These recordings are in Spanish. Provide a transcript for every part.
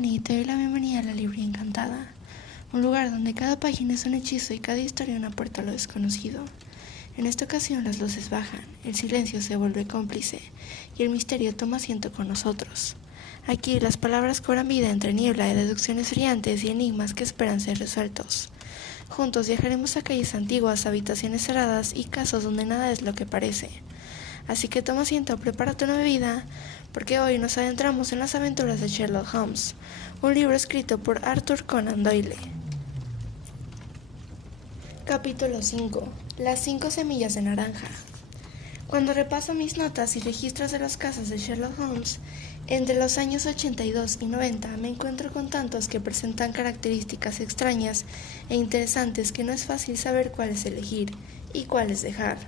Dani y te doy la bienvenida a la Librería Encantada, un lugar donde cada página es un hechizo y cada historia una puerta a lo desconocido. En esta ocasión las luces bajan, el silencio se vuelve cómplice y el misterio toma asiento con nosotros. Aquí las palabras cobran vida entre niebla de deducciones brillantes y enigmas que esperan ser resueltos. Juntos viajaremos a calles antiguas, habitaciones cerradas y casos donde nada es lo que parece. Así que toma asiento, prepárate una bebida, porque hoy nos adentramos en las aventuras de Sherlock Holmes, un libro escrito por Arthur Conan Doyle. Capítulo 5. Las 5 semillas de naranja. Cuando repaso mis notas y registros de los casos de Sherlock Holmes, entre los años 82 y 90 me encuentro con tantos que presentan características extrañas e interesantes que no es fácil saber cuáles elegir y cuáles dejar.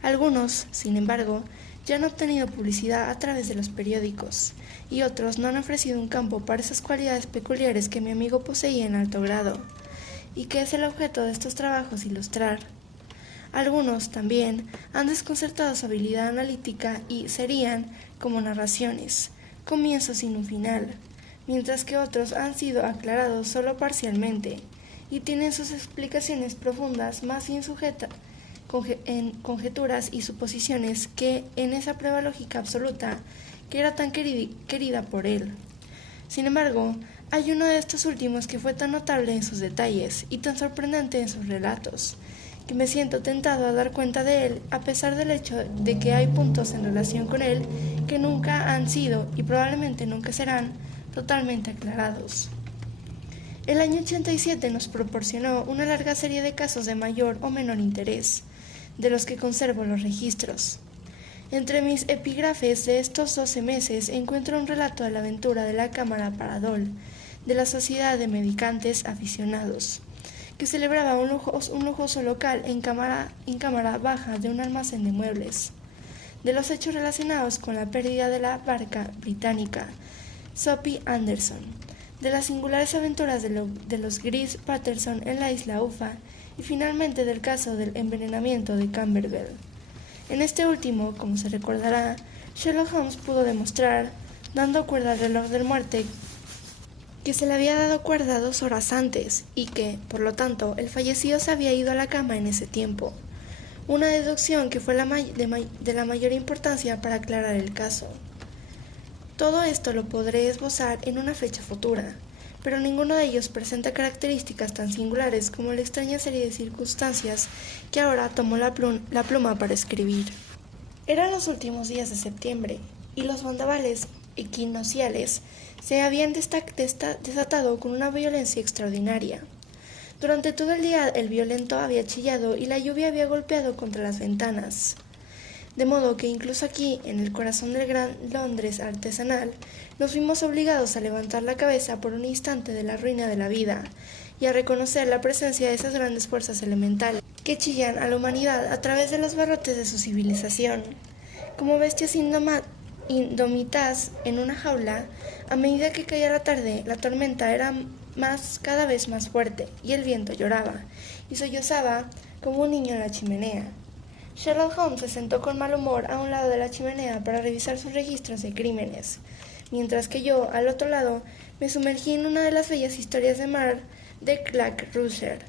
Algunos, sin embargo, ya han obtenido publicidad a través de los periódicos, y otros no han ofrecido un campo para esas cualidades peculiares que mi amigo poseía en alto grado, y que es el objeto de estos trabajos ilustrar. Algunos, también, han desconcertado su habilidad analítica y serían, como narraciones, comienzos sin un final, mientras que otros han sido aclarados solo parcialmente, y tienen sus explicaciones profundas más bien sujetas en conjeturas y suposiciones que en esa prueba lógica absoluta que era tan querida por él. Sin embargo, hay uno de estos últimos que fue tan notable en sus detalles y tan sorprendente en sus relatos, que me siento tentado a dar cuenta de él a pesar del hecho de que hay puntos en relación con él que nunca han sido y probablemente nunca serán totalmente aclarados. El año 87 nos proporcionó una larga serie de casos de mayor o menor interés, de los que conservo los registros. Entre mis epígrafes de estos 12 meses encuentro un relato de la aventura de la Cámara Paradol, de la Sociedad de Medicantes Aficionados, que celebraba un lujoso local en cámara baja de un almacén de muebles, de los hechos relacionados con la pérdida de la barca británica Sophie Anderson, de las singulares aventuras de los Gris Patterson en la isla Ufa, y finalmente del caso del envenenamiento de Camberwell. En este último, como se recordará, Sherlock Holmes pudo demostrar, dando cuerda al reloj de muerte, que se le había dado cuerda 2 horas antes y que, por lo tanto, el fallecido se había ido a la cama en ese tiempo. Una deducción que fue de la mayor importancia para aclarar el caso. Todo esto lo podré esbozar en una fecha futura, pero ninguno de ellos presenta características tan singulares como la extraña serie de circunstancias que ahora tomó la pluma para escribir. Eran los últimos días de septiembre, y los vendavales equinocciales se habían desatado con una violencia extraordinaria. Durante todo el día el violento había chillado y la lluvia había golpeado contra las ventanas, de modo que incluso aquí, en el corazón del gran Londres artesanal, nos vimos obligados a levantar la cabeza por un instante de la ruina de la vida y a reconocer la presencia de esas grandes fuerzas elementales que chillan a la humanidad a través de los barrotes de su civilización. Como bestias indómitas en una jaula, a medida que caía la tarde, la tormenta era cada vez más fuerte y el viento lloraba y sollozaba como un niño en la chimenea. Sherlock Holmes se sentó con mal humor a un lado de la chimenea para revisar sus registros de crímenes, mientras que yo, al otro lado, me sumergí en una de las bellas historias de mar de Clark Russell,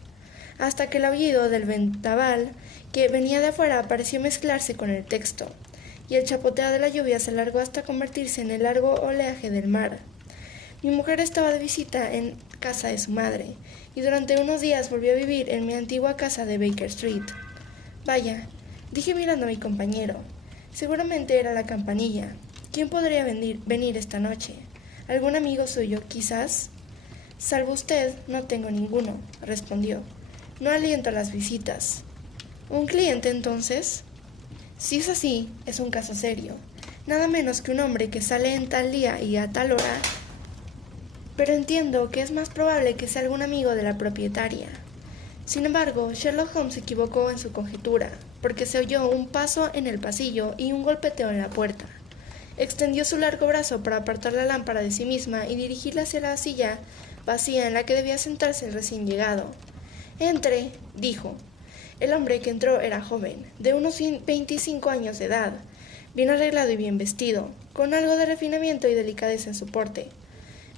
hasta que el aullido del vendaval que venía de afuera pareció mezclarse con el texto, y el chapoteo de la lluvia se alargó hasta convertirse en el largo oleaje del mar. Mi mujer estaba de visita en casa de su madre, y durante unos días volvió a vivir en mi antigua casa de Baker Street. Vaya, dije mirando a mi compañero. Seguramente era la campanilla. ¿Quién podría venir esta noche? ¿Algún amigo suyo, quizás? Salvo usted, no tengo ninguno, respondió. No aliento a las visitas. ¿Un cliente, entonces? Si es así, es un caso serio. Nada menos que un hombre que sale en tal día y a tal hora. Pero entiendo que es más probable que sea algún amigo de la propietaria. Sin embargo, Sherlock Holmes se equivocó en su conjetura, porque se oyó un paso en el pasillo y un golpeteo en la puerta. Extendió su largo brazo para apartar la lámpara de sí misma y dirigirla hacia la silla vacía en la que debía sentarse el recién llegado. «Entre», dijo. El hombre que entró era joven, de unos 25 años de edad, bien arreglado y bien vestido, con algo de refinamiento y delicadeza en su porte.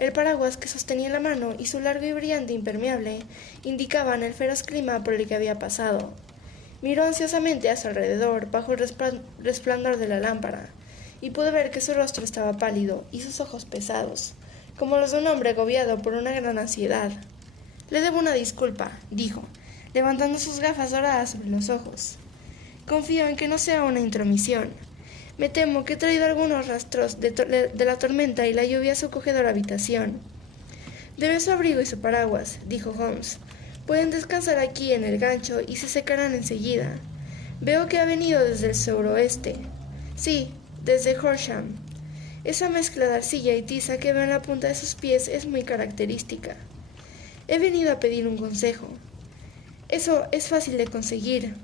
El paraguas que sostenía en la mano y su largo y brillante impermeable indicaban el feroz clima por el que había pasado. Miró ansiosamente a su alrededor bajo el resplandor de la lámpara, y pude ver que su rostro estaba pálido y sus ojos pesados, como los de un hombre agobiado por una gran ansiedad. «Le debo una disculpa», dijo, levantando sus gafas doradas sobre los ojos. «Confío en que no sea una intromisión. Me temo que he traído algunos rastros de la tormenta y la lluvia a su acogedora habitación». «Debe su abrigo y su paraguas», dijo Holmes. «Pueden descansar aquí en el gancho y se secarán enseguida. Veo que ha venido desde el suroeste». «Sí, desde Horsham. Esa mezcla de arcilla y tiza que veo en la punta de sus pies es muy característica. He venido a pedir un consejo. Eso es fácil de conseguir.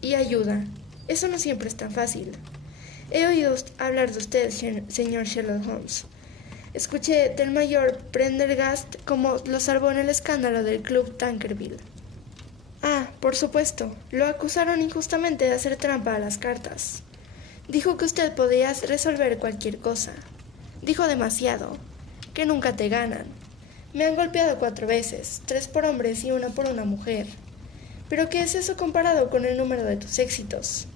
Y ayuda. Eso no siempre es tan fácil. He oído hablar de usted, señor Sherlock Holmes. Escuché del mayor Prendergast cómo lo salvó en el escándalo del Club Tankerville». «Ah, por supuesto. Lo acusaron injustamente de hacer trampa a las cartas. Dijo que usted podía resolver cualquier cosa. Dijo demasiado. Que nunca te ganan. Me han golpeado 4 veces, 3 por hombres y 1 por una mujer. Pero ¿qué es eso comparado con el número de tus éxitos?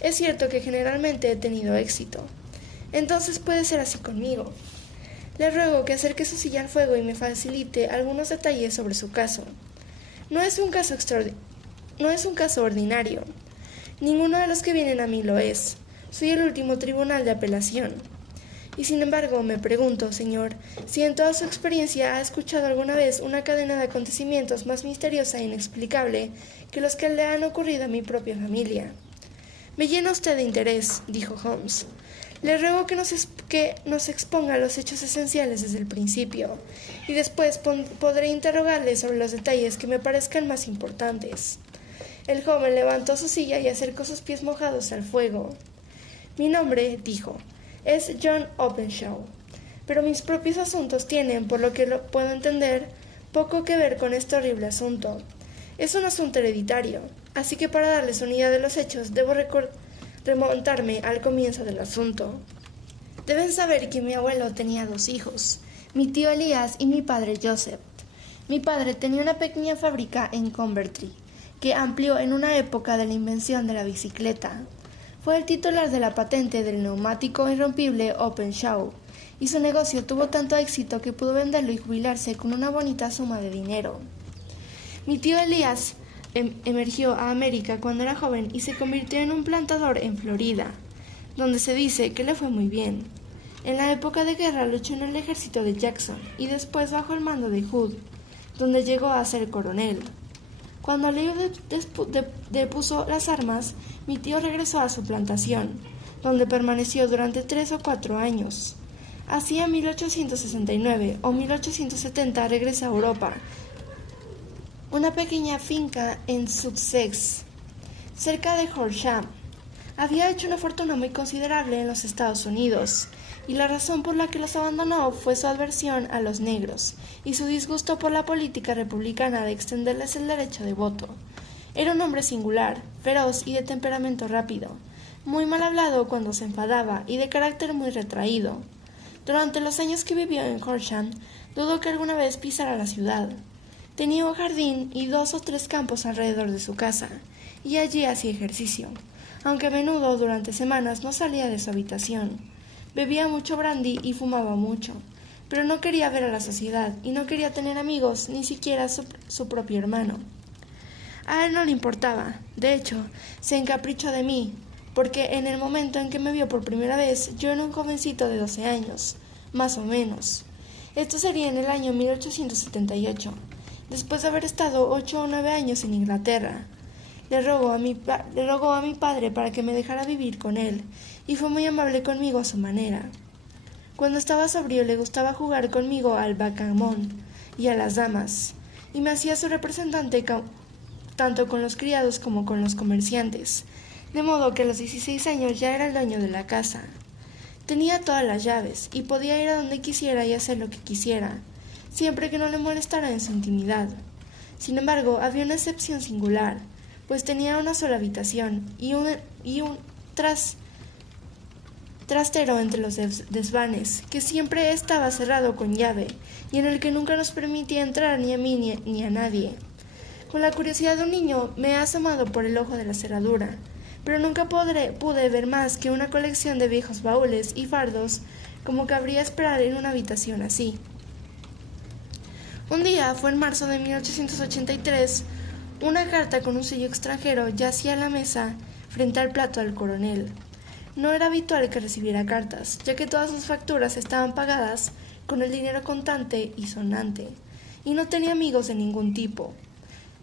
Es cierto que generalmente he tenido éxito. Entonces puede ser así conmigo. Le ruego que acerque su silla al fuego y me facilite algunos detalles sobre su caso. No es un caso ordinario. Ninguno de los que vienen a mí lo es. Soy el último tribunal de apelación. Y sin embargo, me pregunto, señor, si en toda su experiencia ha escuchado alguna vez una cadena de acontecimientos más misteriosa e inexplicable que los que le han ocurrido a mi propia familia». «Me llena usted de interés», dijo Holmes. «Le ruego que nos exponga los hechos esenciales desde el principio, y después podré interrogarle sobre los detalles que me parezcan más importantes». El joven levantó su silla y acercó sus pies mojados al fuego. «Mi nombre», dijo, «es John Openshaw, pero mis propios asuntos tienen, por lo que puedo entender, poco que ver con este horrible asunto. Es un asunto hereditario, así que para darles unidad de los hechos debo remontarme al comienzo del asunto. Deben saber que mi abuelo tenía 2 hijos, mi tío Elías y mi padre Joseph. Mi padre tenía una pequeña fábrica en Coventry, que amplió en una época de la invención de la bicicleta. Fue el titular de la patente del neumático irrompible Openshaw, y su negocio tuvo tanto éxito que pudo venderlo y jubilarse con una bonita suma de dinero. Mi tío Elías emergió a América cuando era joven y se convirtió en un plantador en Florida, donde se dice que le fue muy bien. En la época de guerra luchó en el ejército de Jackson y después bajo el mando de Hood, donde llegó a ser coronel. Cuando Leo depuso las armas, mi tío regresó a su plantación, donde permaneció durante 3 o 4 años. Hacia 1869 o 1870 regresa a Europa, una pequeña finca en Sussex, cerca de Horsham. Había hecho una fortuna muy considerable en los Estados Unidos, y la razón por la que los abandonó fue su aversión a los negros y su disgusto por la política republicana de extenderles el derecho de voto. Era un hombre singular, feroz y de temperamento rápido, muy mal hablado cuando se enfadaba y de carácter muy retraído. Durante los años que vivió en Horsham, dudo que alguna vez pisara la ciudad. Tenía un jardín y 2 o 3 campos alrededor de su casa, y allí hacía ejercicio, aunque a menudo durante semanas no salía de su habitación. Bebía mucho brandy y fumaba mucho, pero no quería ver a la sociedad y no quería tener amigos, ni siquiera su propio hermano. A él no le importaba. De hecho, se encaprichó de mí, porque en el momento en que me vio por primera vez, yo era un jovencito de 12 años, más o menos. Esto sería en el año 1878, después de haber estado 8 o 9 años en Inglaterra. Le rogó a mi padre para que me dejara vivir con él, y fue muy amable conmigo a su manera. Cuando estaba sobrio le gustaba jugar conmigo al backgammon y a las damas, y me hacía su representante tanto con los criados como con los comerciantes, de modo que a los 16 años ya era el dueño de la casa. Tenía todas las llaves, y podía ir a donde quisiera y hacer lo que quisiera, siempre que no le molestara en su intimidad. Sin embargo, había una excepción singular, pues tenía una sola habitación, y trastero entre los desvanes, que siempre estaba cerrado con llave y en el que nunca nos permitía entrar ni a mí ni a nadie. Con la curiosidad de un niño me he asomado por el ojo de la cerradura, pero nunca pude ver más que una colección de viejos baúles y fardos, como cabría esperar en una habitación así. Un día, fue en marzo de 1883, una carta con un sello extranjero yacía en la mesa frente al plato del coronel. No era habitual que recibiera cartas, ya que todas sus facturas estaban pagadas con el dinero contante y sonante, y no tenía amigos de ningún tipo.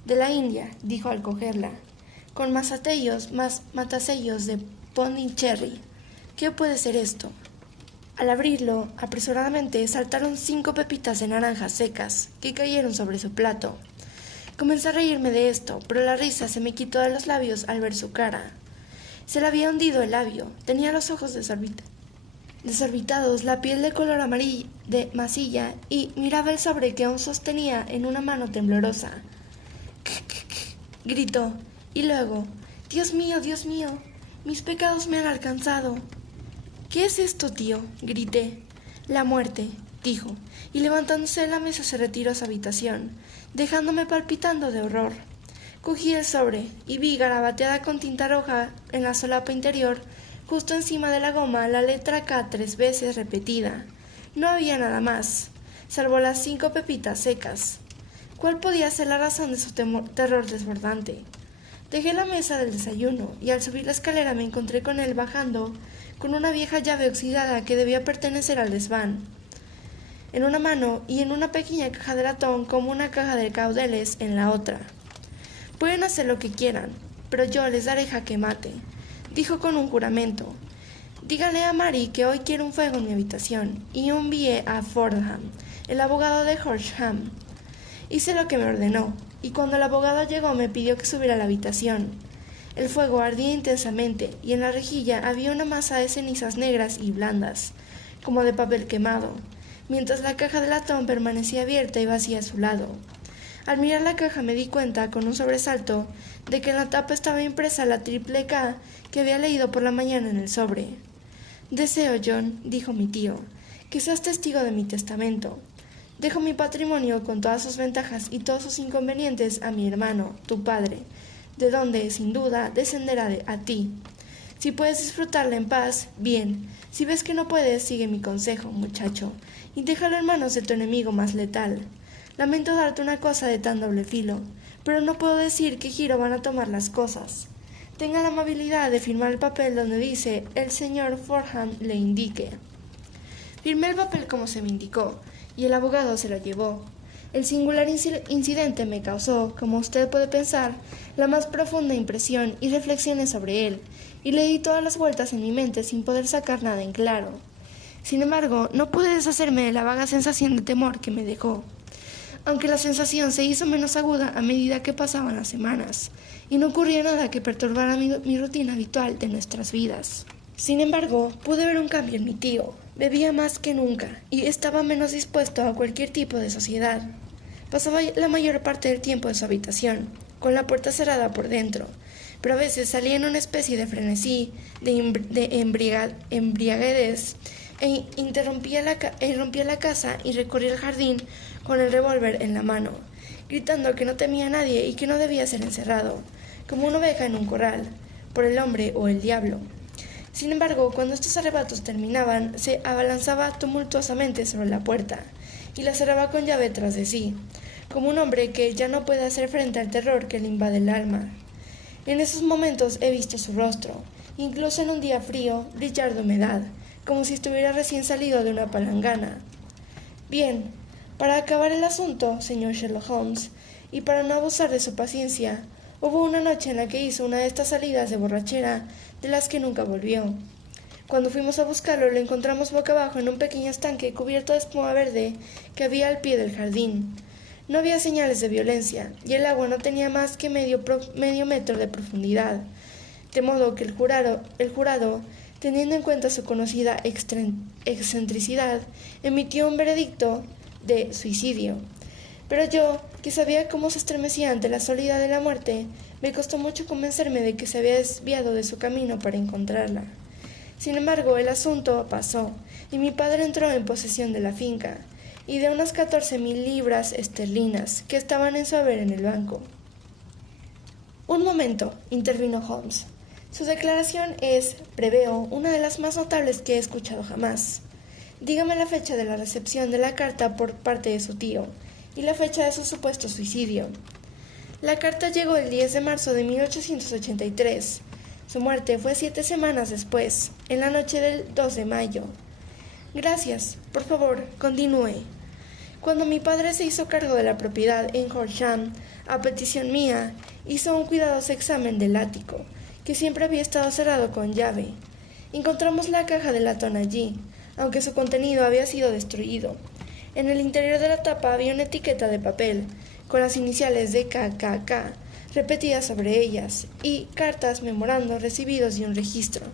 De la India, dijo al cogerla, con matasellos de Pondicherry. ¿Qué puede ser esto? Al abrirlo, apresuradamente saltaron 5 pepitas de naranjas secas que cayeron sobre su plato. Comencé a reírme de esto, pero la risa se me quitó de los labios al ver su cara. Se le había hundido el labio, tenía los ojos desorbitados, la piel de color amarillo de masilla y miraba el sobre que aún sostenía en una mano temblorosa. Gritó, y luego, Dios mío, mis pecados me han alcanzado. ¿Qué es esto, tío? Grité. La muerte, dijo, y levantándose de la mesa se retiró a su habitación, dejándome palpitando de horror. Cogí el sobre y vi garabateada con tinta roja en la solapa interior, justo encima de la goma, la letra K 3 veces repetida. No había nada más, salvo las 5 pepitas secas. ¿Cuál podía ser la razón de su terror desbordante? Dejé la mesa del desayuno y al subir la escalera me encontré con él bajando con una vieja llave oxidada que debía pertenecer al desván en una mano y en una pequeña caja de latón como una caja de caudeles en la otra. Pueden hacer lo que quieran, pero yo les daré jaque mate, dijo con un juramento. Díganle a Mary que hoy quiero un fuego en mi habitación, y yo envié a Fordham, el abogado de Horsham. Hice lo que me ordenó, y cuando el abogado llegó me pidió que subiera a la habitación. El fuego ardía intensamente, y en la rejilla había una masa de cenizas negras y blandas, como de papel quemado, mientras la caja de latón permanecía abierta y vacía a su lado. Al mirar la caja me di cuenta, con un sobresalto, de que en la tapa estaba impresa la triple K que había leído por la mañana en el sobre. Deseo, John, dijo mi tío, que seas testigo de mi testamento. Dejo mi patrimonio con todas sus ventajas y todos sus inconvenientes a mi hermano, tu padre, de donde, sin duda, descenderá a ti. Si puedes disfrutarla en paz, bien. Si ves que no puedes, sigue mi consejo, muchacho, y déjalo en manos de tu enemigo más letal. Lamento darte una cosa de tan doble filo, pero no puedo decir qué giro van a tomar las cosas. Tenga la amabilidad de firmar el papel donde dice el señor Fordham le indique. Firmé el papel como se me indicó, y el abogado se lo llevó. El singular incidente me causó, como usted puede pensar, la más profunda impresión y reflexiones sobre él, y le di todas las vueltas en mi mente sin poder sacar nada en claro. Sin embargo, no pude deshacerme de la vaga sensación de temor que me dejó, aunque la sensación se hizo menos aguda a medida que pasaban las semanas, y no ocurría nada que perturbara mi rutina habitual de nuestras vidas. Sin embargo, pude ver un cambio en mi tío. Bebía más que nunca, y estaba menos dispuesto a cualquier tipo de sociedad. Pasaba la mayor parte del tiempo en su habitación, con la puerta cerrada por dentro, pero a veces salía en una especie de frenesí, de embriaguez, rompía la casa y recorría el jardín con el revólver en la mano, gritando que no temía a nadie y que no debía ser encerrado, como una oveja en un corral, por el hombre o el diablo. Sin embargo, cuando estos arrebatos terminaban, se abalanzaba tumultuosamente sobre la puerta y la cerraba con llave tras de sí, como un hombre que ya no puede hacer frente al terror que le invade el alma. En esos momentos he visto su rostro, incluso en un día frío, brillar de humedad, como si estuviera recién salido de una palangana. Bien, para acabar el asunto, señor Sherlock Holmes, y para no abusar de su paciencia, hubo una noche en la que hizo una de estas salidas de borrachera de las que nunca volvió. Cuando fuimos a buscarlo, lo encontramos boca abajo en un pequeño estanque cubierto de espuma verde que había al pie del jardín. No había señales de violencia, y el agua no tenía más que medio metro de profundidad, de modo que el jurado, teniendo en cuenta su conocida excentricidad, emitió un veredicto de suicidio. Pero yo, que sabía cómo se estremecía ante la soledad de la muerte, me costó mucho convencerme de que se había desviado de su camino para encontrarla. Sin embargo, el asunto pasó, y mi padre entró en posesión de la finca, y de unas 14,000 libras esterlinas que estaban en su haber en el banco. Un momento, intervino Holmes. Su declaración es, preveo, una de las más notables que he escuchado jamás. Dígame la fecha de la recepción de la carta por parte de su tío y la fecha de su supuesto suicidio. La carta llegó el 10 de marzo de 1883. Su muerte fue 7 semanas después, en la noche del 2 de mayo. Gracias. Por favor, continúe. Cuando mi padre se hizo cargo de la propiedad en Horsham, a petición mía, hizo un cuidadoso examen del ático, que siempre había estado cerrado con llave. Encontramos la caja de latón allí, aunque su contenido había sido destruido. En el interior de la tapa había una etiqueta de papel, con las iniciales de KKK, repetidas sobre ellas, y cartas, memorandos recibidos y un registro,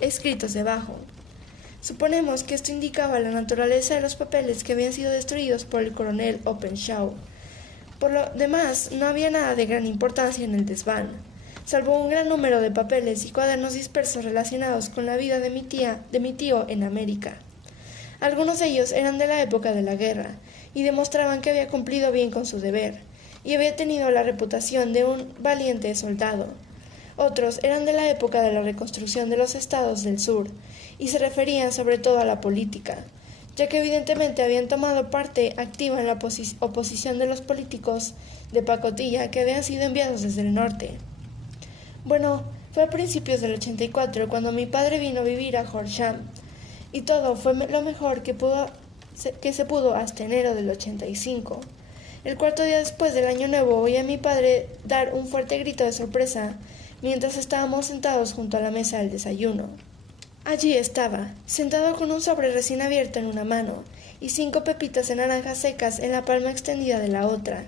escritos debajo. Suponemos que esto indicaba la naturaleza de los papeles que habían sido destruidos por el coronel Openshaw. Por lo demás, no había nada de gran importancia en el desván, salvo un gran número de papeles y cuadernos dispersos relacionados con la vida de mi tío en América. Algunos de ellos eran de la época de la guerra y demostraban que había cumplido bien con su deber y había tenido la reputación de un valiente soldado. Otros eran de la época de la reconstrucción de los estados del sur y se referían sobre todo a la política, ya que evidentemente habían tomado parte activa en la oposición de los políticos de pacotilla que habían sido enviados desde el norte. Bueno, fue a principios del 84 cuando mi padre vino a vivir a Horsham, y todo fue lo mejor que se pudo hasta enero del 85. El cuarto día después del año nuevo oí a mi padre dar un fuerte grito de sorpresa mientras estábamos sentados junto a la mesa del desayuno. Allí estaba, sentado con un sobre recién abierto en una mano y 5 pepitas de naranjas secas en la palma extendida de la otra.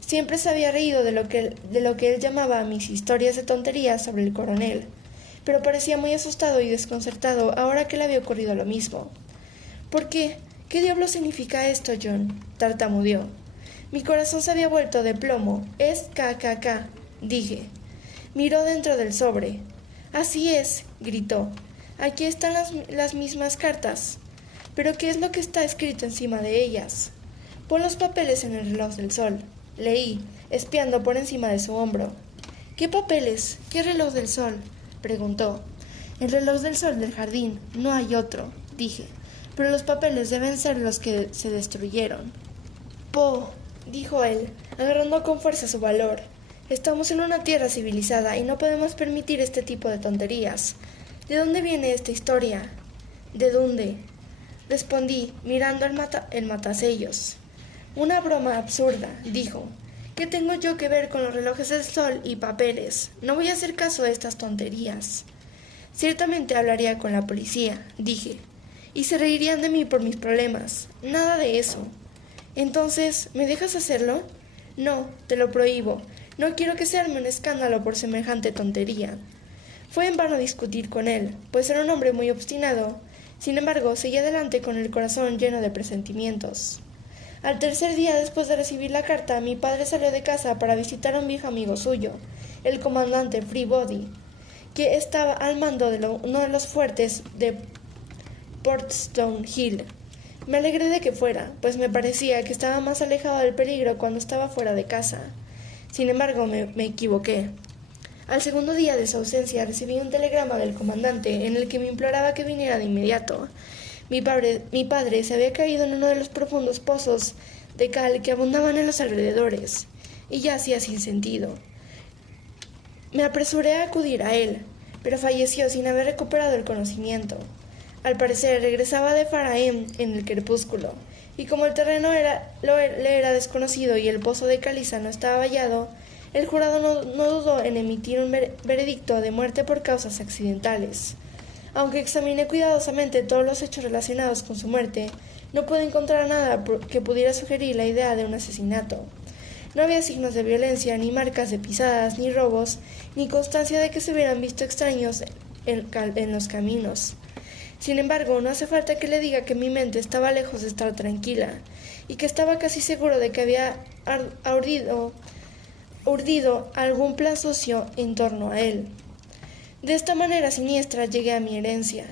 Siempre se había reído de lo que él llamaba mis historias de tonterías sobre el coronel, pero parecía muy asustado y desconcertado ahora que le había ocurrido lo mismo. ¿Por qué? ¿Qué diablo significa esto, John?, tartamudeó. Mi corazón se había vuelto de plomo. Es KKK, dije. Miró dentro del sobre. Así es, gritó. Aquí están las mismas cartas. ¿Pero qué es lo que está escrito encima de ellas? Pon los papeles en el reloj del sol. Leí, espiando por encima de su hombro. ¿Qué papeles? ¿Qué reloj del sol?, preguntó. El reloj del sol del jardín. No hay otro, dije. Pero los papeles deben ser los que se destruyeron. Po, dijo él, agarrando con fuerza su valor. Estamos en una tierra civilizada y no podemos permitir este tipo de tonterías. ¿De dónde viene esta historia? ¿De dónde?, respondí, mirando el matasellos. Una broma absurda, dijo. ¿Qué tengo yo que ver con los relojes del sol y papeles? No voy a hacer caso a estas tonterías. Ciertamente hablaría con la policía, dije, y se reirían de mí por mis problemas. Nada de eso. Entonces, ¿me dejas hacerlo? No, te lo prohíbo. No quiero que se arme un escándalo por semejante tontería. Fue en vano discutir con él, pues era un hombre muy obstinado. Sin embargo, seguí adelante con el corazón lleno de presentimientos. Al tercer día después de recibir la carta, mi padre salió de casa para visitar a un viejo amigo suyo, el comandante Freebody, que estaba al mando de uno de los fuertes de Portstone Hill. Me alegré de que fuera, pues me parecía que estaba más alejado del peligro cuando estaba fuera de casa. Sin embargo, me equivoqué. Al segundo día de su ausencia recibí un telegrama del comandante en el que me imploraba que viniera de inmediato. Mi padre se había caído en uno de los profundos pozos de cal que abundaban en los alrededores, y yacía sin sentido. Me apresuré a acudir a él, pero falleció sin haber recuperado el conocimiento. Al parecer regresaba de Farahem en el crepúsculo, y como el terreno le era desconocido y el pozo de caliza no estaba hallado, el jurado no dudó en emitir un veredicto de muerte por causas accidentales. Aunque examiné cuidadosamente todos los hechos relacionados con su muerte, no pude encontrar nada que pudiera sugerir la idea de un asesinato. No había signos de violencia, ni marcas de pisadas, ni robos, ni constancia de que se hubieran visto extraños en los caminos. Sin embargo, no hace falta que le diga que mi mente estaba lejos de estar tranquila, y que estaba casi seguro de que había urdido algún plan sucio en torno a él. De esta manera siniestra llegué a mi herencia,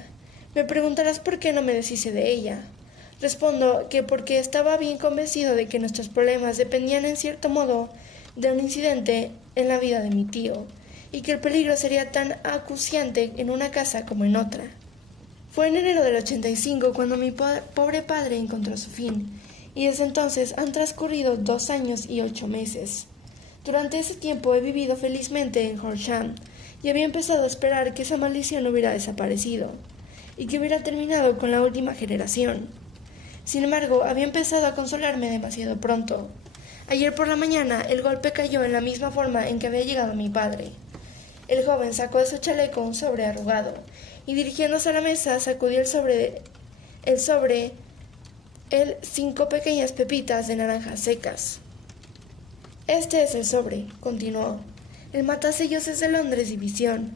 Me preguntarás por qué no me deshice de ella. Respondo que porque estaba bien convencido de que nuestros problemas dependían en cierto modo de un incidente en la vida de mi tío, y que el peligro sería tan acuciante en una casa como en otra. Fue en enero del 85 cuando mi pobre padre encontró su fin, y desde entonces han transcurrido 2 años y 8 meses. Durante ese tiempo he vivido felizmente en Horsham, y había empezado a esperar que esa maldición hubiera desaparecido, y que hubiera terminado con la última generación. Sin embargo, había empezado a consolarme demasiado pronto. Ayer por la mañana el golpe cayó en la misma forma en que había llegado mi padre. El joven sacó de su chaleco un sobre arrugado, y dirigiéndose a la mesa sacudió el sobre 5 pequeñas pepitas de naranjas secas. Este es el sobre, continuó. El matasellos es de Londres División.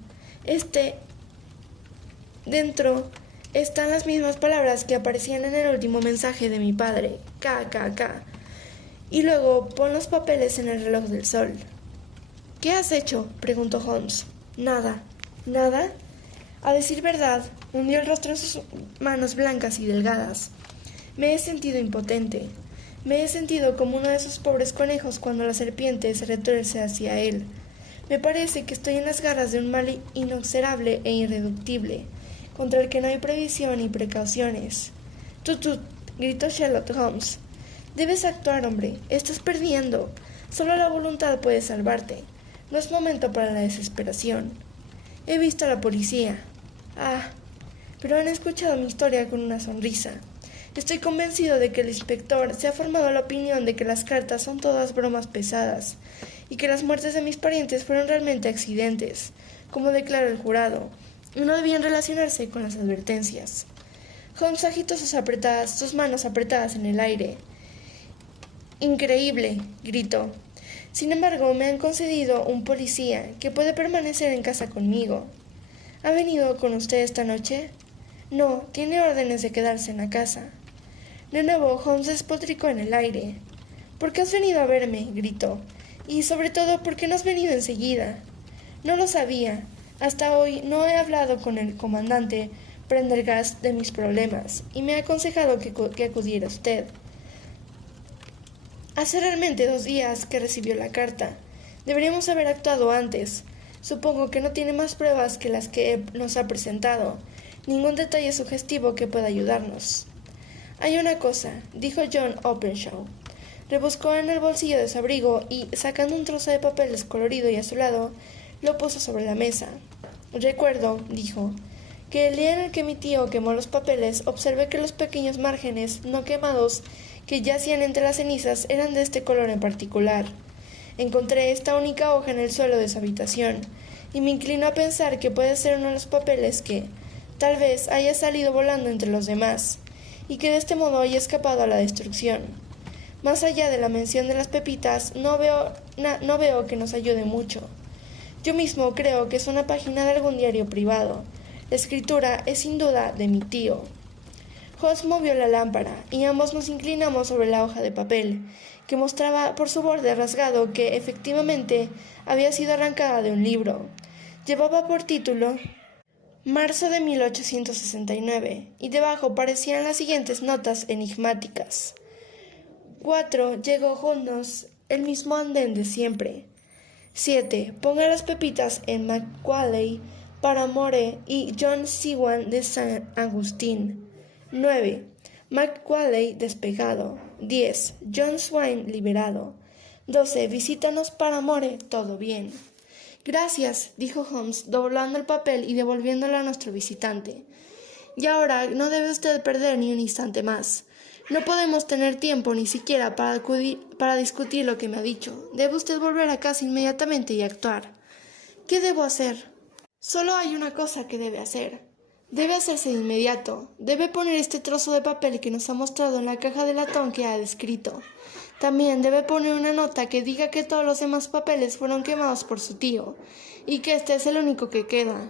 Dentro están las mismas palabras que aparecían en el último mensaje de mi padre, KKK. Y luego pon los papeles en el reloj del sol. ¿Qué has hecho?, preguntó Holmes. Nada. ¿Nada? A decir verdad, hundió el rostro en sus manos blancas y delgadas. Me he sentido impotente. Me he sentido como uno de esos pobres conejos cuando la serpiente se retuerce hacia él. Me parece que estoy en las garras de un mal inexorable e irreductible, contra el que no hay previsión ni precauciones. Tut, gritó Sherlock Holmes. Debes actuar, hombre. Estás perdiendo. Solo la voluntad puede salvarte. No es momento para la desesperación. He visto a la policía. Ah, pero han escuchado mi historia con una sonrisa. Estoy convencido de que el inspector se ha formado la opinión de que las cartas son todas bromas pesadas y que las muertes de mis parientes fueron realmente accidentes, como declara el jurado, y no debían relacionarse con las advertencias. Holmes agitó sus manos apretadas en el aire. Increíble, gritó. Sin embargo, me han concedido un policía que puede permanecer en casa conmigo. ¿Ha venido con usted esta noche? No, tiene órdenes de quedarse en la casa. De nuevo, Holmes despotricó en el aire. ¿Por qué has venido a verme?, gritó. Y sobre todo, ¿por qué no has venido enseguida? No lo sabía. Hasta hoy no he hablado con el comandante Prendergast de mis problemas, y me ha aconsejado que acudiera usted. Hace realmente 2 días que recibió la carta. Deberíamos haber actuado antes. Supongo que no tiene más pruebas que las que nos ha presentado. Ningún detalle sugestivo que pueda ayudarnos. Hay una cosa, dijo John Openshaw. Rebuscó en el bolsillo de su abrigo y, sacando un trozo de papel descolorido y azulado, lo puso sobre la mesa. Recuerdo, dijo, que el día en el que mi tío quemó los papeles, observé que los pequeños márgenes no quemados que yacían entre las cenizas eran de este color en particular. Encontré esta única hoja en el suelo de su habitación, y me inclino a pensar que puede ser uno de los papeles que, tal vez, haya salido volando entre los demás, y que de este modo haya escapado a la destrucción. Más allá de la mención de las pepitas, no veo que nos ayude mucho. Yo mismo creo que es una página de algún diario privado. La escritura es sin duda de mi tío. Holmes movió la lámpara, y ambos nos inclinamos sobre la hoja de papel, que mostraba por su borde rasgado que efectivamente había sido arrancada de un libro. Llevaba por título Marzo de 1869, y debajo parecían las siguientes notas enigmáticas. 4. Llegó juntos el mismo andén de siempre. 7. Ponga las pepitas en Macaulay para More y John Sewan de San Agustín. 9. Macaulay despegado. 10. John Swain liberado. 12. Visítanos para More, todo bien. Gracias, dijo Holmes, doblando el papel y devolviéndolo a nuestro visitante. Y ahora no debe usted perder ni un instante más. No podemos tener tiempo ni siquiera para discutir lo que me ha dicho. Debe usted volver a casa inmediatamente y actuar. ¿Qué debo hacer? Solo hay una cosa que debe hacer. Debe hacerse de inmediato. Debe poner este trozo de papel que nos ha mostrado en la caja de latón que ha descrito. También debe poner una nota que diga que todos los demás papeles fueron quemados por su tío, y que este es el único que queda.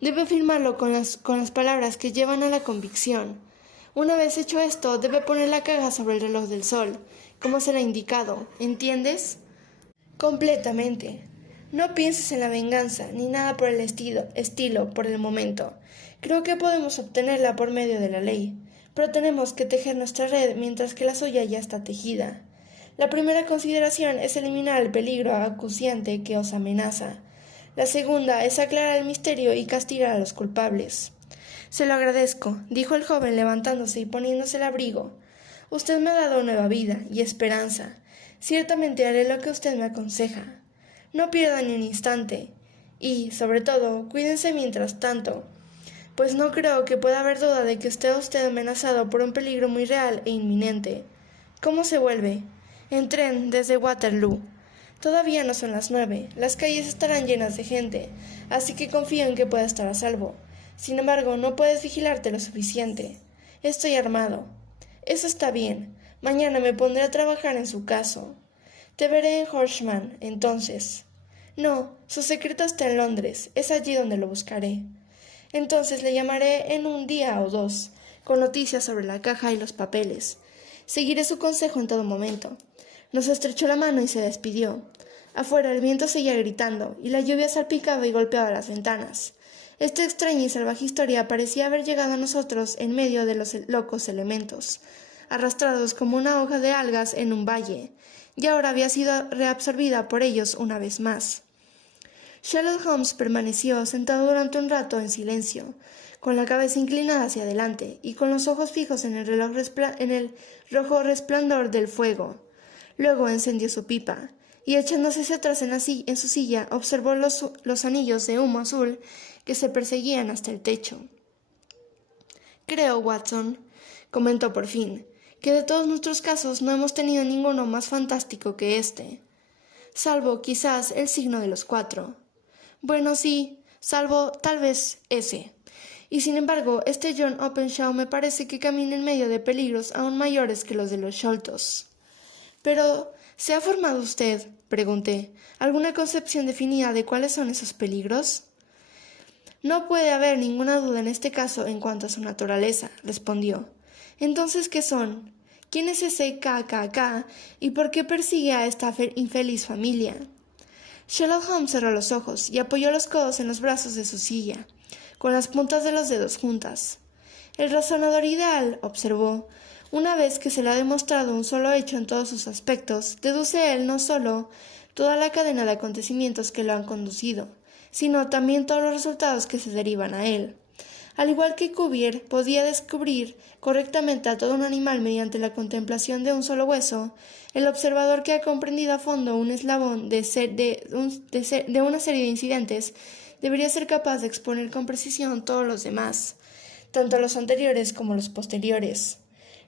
Debe firmarlo con las palabras que llevan a la convicción. Una vez hecho esto, debe poner la caja sobre el reloj del sol, como se le ha indicado. ¿Entiendes? Completamente. No pienses en la venganza, ni nada por el estilo por el momento. Creo que podemos obtenerla por medio de la ley, pero tenemos que tejer nuestra red mientras que la suya ya está tejida. La primera consideración es eliminar el peligro acuciante que os amenaza. La segunda es aclarar el misterio y castigar a los culpables. Se lo agradezco, dijo el joven levantándose y poniéndose el abrigo. Usted me ha dado nueva vida y esperanza. Ciertamente haré lo que usted me aconseja. No pierda ni un instante. Y, sobre todo, cuídense mientras tanto, pues no creo que pueda haber duda de que esté usted amenazado por un peligro muy real e inminente. ¿Cómo se vuelve? En tren desde Waterloo. Todavía no son las 9, las calles estarán llenas de gente, así que confío en que pueda estar a salvo. Sin embargo, no puedes vigilarte lo suficiente. Estoy armado. Eso está bien. Mañana me pondré a trabajar en su caso. Te veré en Horsham, entonces. No, su secreto está en Londres. Es allí donde lo buscaré. Entonces le llamaré en un día o dos, con noticias sobre la caja y los papeles. Seguiré su consejo en todo momento. Nos estrechó la mano y se despidió. Afuera el viento seguía gritando, y la lluvia salpicaba y golpeaba las ventanas. Esta extraña y salvaje historia parecía haber llegado a nosotros en medio de los locos elementos, arrastrados como una hoja de algas en un valle, y ahora había sido reabsorbida por ellos una vez más. Sherlock Holmes permaneció sentado durante un rato en silencio, con la cabeza inclinada hacia adelante y con los ojos fijos en el rojo resplandor del fuego. Luego encendió su pipa y, echándose hacia atrás en su silla, observó los anillos de humo azul que se perseguían hasta el techo. Creo, Watson, comentó por fin, que de todos nuestros casos no hemos tenido ninguno más fantástico que este, salvo quizás el signo de los 4. Bueno, sí, salvo tal vez ese. Y sin embargo, este John Openshaw me parece que camina en medio de peligros aún mayores que los de los Sholtos. Pero, ¿se ha formado usted, pregunté, alguna concepción definida de cuáles son esos peligros? No puede haber ninguna duda en este caso en cuanto a su naturaleza, respondió. Entonces, ¿qué son? ¿Quién es ese KKK y por qué persigue a esta infeliz familia? Sherlock Holmes cerró los ojos y apoyó los codos en los brazos de su silla, con las puntas de los dedos juntas. El razonador ideal, observó, una vez que se le ha demostrado un solo hecho en todos sus aspectos, deduce él no solo toda la cadena de acontecimientos que lo han conducido, sino también todos los resultados que se derivan a él. Al igual que Cuvier podía descubrir correctamente a todo un animal mediante la contemplación de un solo hueso, el observador que ha comprendido a fondo un eslabón de una serie de incidentes debería ser capaz de exponer con precisión todos los demás, tanto los anteriores como los posteriores.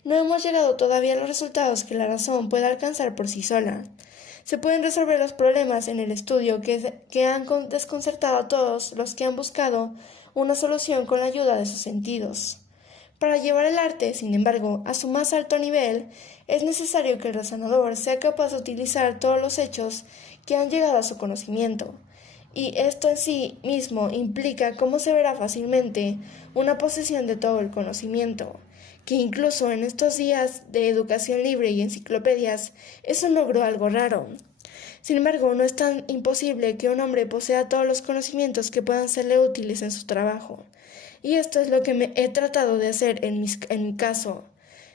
No hemos llegado todavía a los resultados que la razón puede alcanzar por sí sola. Se pueden resolver los problemas en el estudio que han desconcertado a todos los que han buscado una solución con la ayuda de sus sentidos. Para llevar el arte, sin embargo, a su más alto nivel, es necesario que el razonador sea capaz de utilizar todos los hechos que han llegado a su conocimiento, y esto en sí mismo implica, como se verá fácilmente, una posesión de todo el conocimiento, que incluso en estos días de educación libre y enciclopedias es un logro algo raro. Sin embargo, no es tan imposible que un hombre posea todos los conocimientos que puedan serle útiles en su trabajo, y esto es lo que he tratado de hacer en mi caso.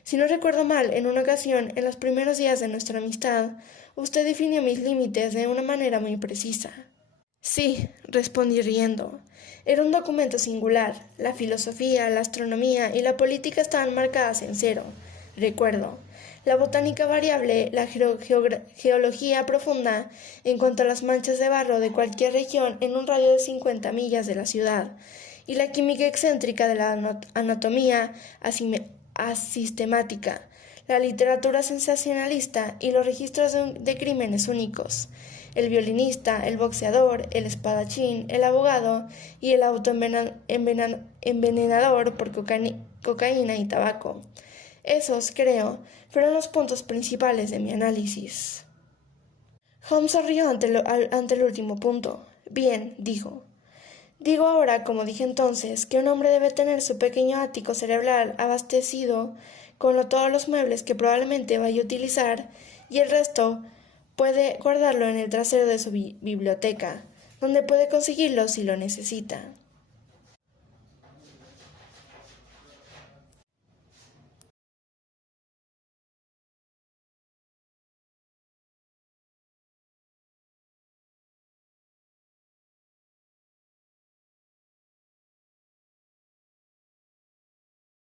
Si no recuerdo mal, en una ocasión, en los primeros días de nuestra amistad, usted definió mis límites de una manera muy precisa. Sí, respondí riendo. Era un documento singular. La filosofía, la astronomía y la política estaban marcadas en cero. Recuerdo. La botánica variable, la geología profunda en cuanto a las manchas de barro de cualquier región en un radio de 50 millas de la ciudad, y la química excéntrica de la anatomía asistemática, la literatura sensacionalista y los registros de crímenes únicos, el violinista, el boxeador, el espadachín, el abogado y el autoenvenenador por cocaína y tabaco. Esos, creo, fueron los puntos principales de mi análisis. Holmes sonrió ante el último punto. Bien, dijo. Digo ahora, como dije entonces, que un hombre debe tener su pequeño ático cerebral abastecido con todos los muebles que probablemente vaya a utilizar, y el resto puede guardarlo en el trasero de su biblioteca, donde puede conseguirlo si lo necesita.